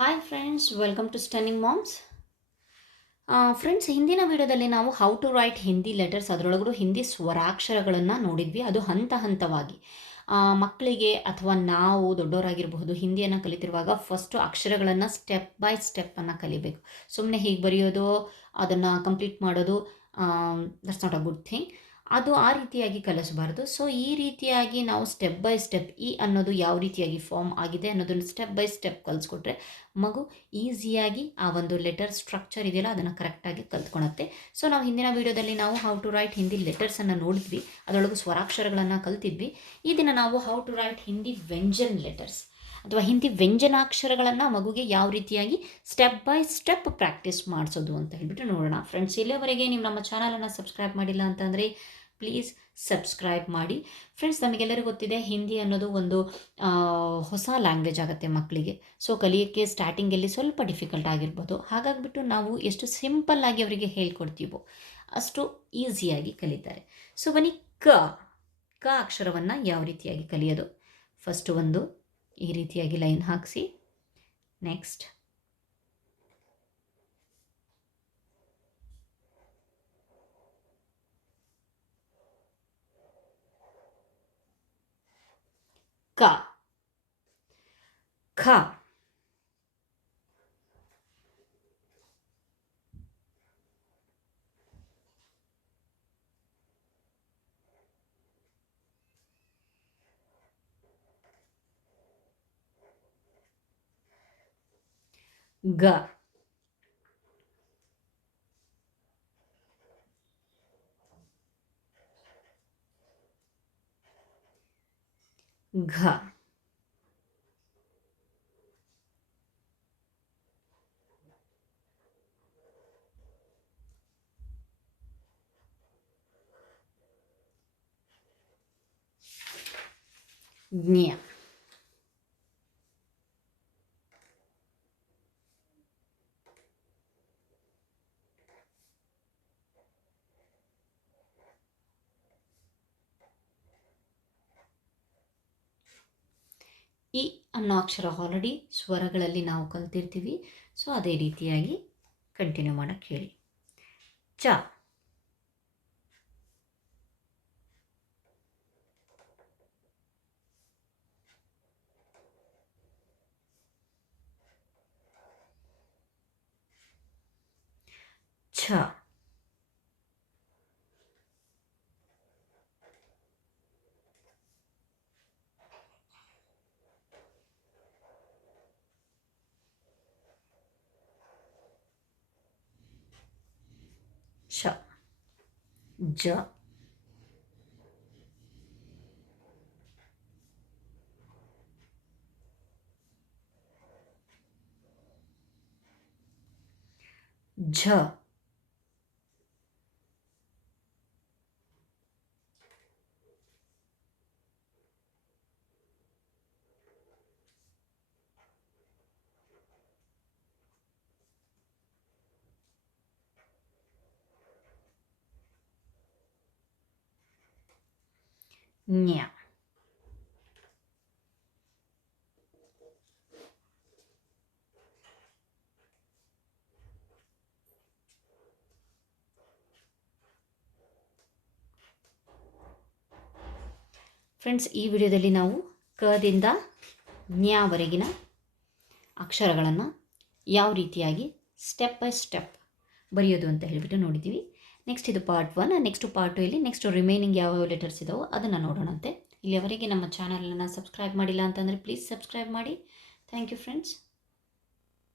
Hi friends, welcome to stunning moms. Friends, ಹಿಂದಿನ ವಿಡಿಯೋದಲ್ಲಿ ನಾವು how to write Hindi letters, ಅದರೊಳಗೂ ಹಿಂದಿ ಸ್ವರಾಕ್ಷರಗಳನ್ನು ನೋಡಿದ್ವಿ. ಅದು ಹಂತ ಹಂತವಾಗಿ ಮಕ್ಕಳಿಗೆ ಅಥವಾ ನಾವು ದೊಡ್ಡವರಾಗಿರಬಹುದು, ಹಿಂದಿಯನ್ನು ಕಲಿತಿರುವಾಗ ಫಸ್ಟು ಅಕ್ಷರಗಳನ್ನು ಸ್ಟೆಪ್ ಬೈ ಸ್ಟೆಪ್ಪನ್ನು ಕಲಿಬೇಕು. ಸುಮ್ಮನೆ ಹೀಗೆ ಬರೆಯೋದು, ಅದನ್ನು ಕಂಪ್ಲೀಟ್ ಮಾಡೋದು, that's not a good thing. ಅದು ಆ ರೀತಿಯಾಗಿ ಕಲಿಸಬಾರ್ದು. ಸೊ ಈ ರೀತಿಯಾಗಿ ನಾವು ಸ್ಟೆಪ್ ಬೈ ಸ್ಟೆಪ್ ಅನ್ನೋದು ಯಾವ ರೀತಿಯಾಗಿ ಫಾರ್ಮ್ ಆಗಿದೆ ಅನ್ನೋದನ್ನು ಸ್ಟೆಪ್ ಬೈ ಸ್ಟೆಪ್ ಕಲಿಸ್ಕೊಟ್ರೆ ಮಗು ಈಸಿಯಾಗಿ ಆ ಒಂದು ಲೆಟರ್ ಸ್ಟ್ರಕ್ಚರ್ ಇದೆಯಲ್ಲ ಅದನ್ನು ಕರೆಕ್ಟಾಗಿ ಕಲ್ತ್ಕೊಳತ್ತೆ. ಸೊ ನಾವು ಹಿಂದಿನ ವೀಡಿಯೋದಲ್ಲಿ ನಾವು ಹೌ ಟು ರೈಟ್ ಹಿಂದಿ ಲೆಟರ್ಸನ್ನು ನೋಡಿದ್ವಿ, ಅದರೊಳಗೂ ಸ್ವರಾಕ್ಷರಗಳನ್ನು ಕಲ್ತಿದ್ವಿ. ಈ ದಿನ ನಾವು ಹೌ ಟು ರೈಟ್ ಹಿಂದಿ ವ್ಯಂಜನ್ ಲೆಟರ್ಸ್ ಅಥವಾ ಹಿಂದಿ ವ್ಯಂಜನಾಕ್ಷರಗಳನ್ನು ಮಗುಗೆ ಯಾವ ರೀತಿಯಾಗಿ ಸ್ಟೆಪ್ ಬೈ ಸ್ಟೆಪ್ ಪ್ರಾಕ್ಟೀಸ್ ಮಾಡಿಸೋದು ಅಂತ ಹೇಳ್ಬಿಟ್ಟು ನೋಡೋಣ. ಫ್ರೆಂಡ್ಸ್, ಇಲ್ಲಿಯವರೆಗೆ ನೀವು ನಮ್ಮ ಚಾನಲನ್ನು ಸಬ್ಸ್ಕ್ರೈಬ್ ಮಾಡಿಲ್ಲ ಅಂತಂದರೆ ಪ್ಲೀಸ್ ಸಬ್ಸ್ಕ್ರೈಬ್ ಮಾಡಿ. ಫ್ರೆಂಡ್ಸ್, ನಮಗೆಲ್ಲರಿಗೂ ಗೊತ್ತಿದೆ ಹಿಂದಿ ಅನ್ನೋದು ಒಂದು ಹೊಸ ಲ್ಯಾಂಗ್ವೇಜ್ ಆಗುತ್ತೆ ಮಕ್ಕಳಿಗೆ. ಸೊ ಕಲಿಯೋಕ್ಕೆ ಸ್ಟಾರ್ಟಿಂಗಲ್ಲಿ ಸ್ವಲ್ಪ ಡಿಫಿಕಲ್ಟ್ ಆಗಿರ್ಬೋದು. ಹಾಗಾಗಿಬಿಟ್ಟು ನಾವು ಎಷ್ಟು ಸಿಂಪಲ್ಲಾಗಿ ಅವರಿಗೆ ಹೇಳ್ಕೊಡ್ತೀವೋ ಅಷ್ಟು ಈಸಿಯಾಗಿ ಕಲಿತಾರೆ. ಸೊ ಬನ್ನಿ, ಕ ಅಕ್ಷರವನ್ನು ಯಾವ ರೀತಿಯಾಗಿ ಕಲಿಯೋದು. ಫಸ್ಟು ಒಂದು ಈ ರೀತಿಯಾಗಿ ಲೈನ್ ಹಾಕಿಸಿ, ನೆಕ್ಸ್ಟ್ ಕ, ಖ, ಗ, ಘ, ಜ್ಞ, ಇ ಅನ್ನೋ ಅಕ್ಷರ ಆಲ್ರೆಡಿ ಸ್ವರಗಳಲ್ಲಿ ನಾವು ಕಲ್ತಿರ್ತೀವಿ. ಸೊ ಅದೇ ರೀತಿಯಾಗಿ ಕಂಟಿನ್ಯೂ ಮಾಡೋಕ್ಕೆ ಹೇಳಿ. ಚ, ಛ, ಶ, ಜ, ಝ, ಞ. ಫ್ರೆಂಡ್ಸ್, ಈ ವಿಡಿಯೋದಲ್ಲಿ ನಾವು ಕದಿಂದ ಜ್ಞವರೆಗಿನ ಅಕ್ಷರಗಳನ್ನು ಯಾವ ರೀತಿಯಾಗಿ ಸ್ಟೆಪ್ ಬೈ ಸ್ಟೆಪ್ ಬರೆಯೋದು ಅಂತ ಹೇಳಿಬಿಟ್ಟು ನೋಡಿದ್ದೀವಿ. ನೆಕ್ಸ್ಟ್ ಇದು ಪಾರ್ಟ್ 1. ನೆಕ್ಸ್ಟ್ ಪಾರ್ಟ್ 2 ಇಲ್ಲಿ ನೆಕ್ಸ್ಟ್ ರಿಮೈನಿಂಗ್ ಯಾವ ಲೆಟರ್ಸ್ ಇದಾವೋ ಅದನ್ನು ನೋಡೋಣಂತೆ. ಇಲ್ಲಿಯವರೆಗೆ ನಮ್ಮ ಚಾನಲನ್ನು ಸಬ್ಸ್ಕ್ರೈಬ್ ಮಾಡಿಲ್ಲ ಅಂತಂದರೆ ಪ್ಲೀಸ್ ಸಬ್ಸ್ಕ್ರೈಬ್ ಮಾಡಿ. Thank you friends.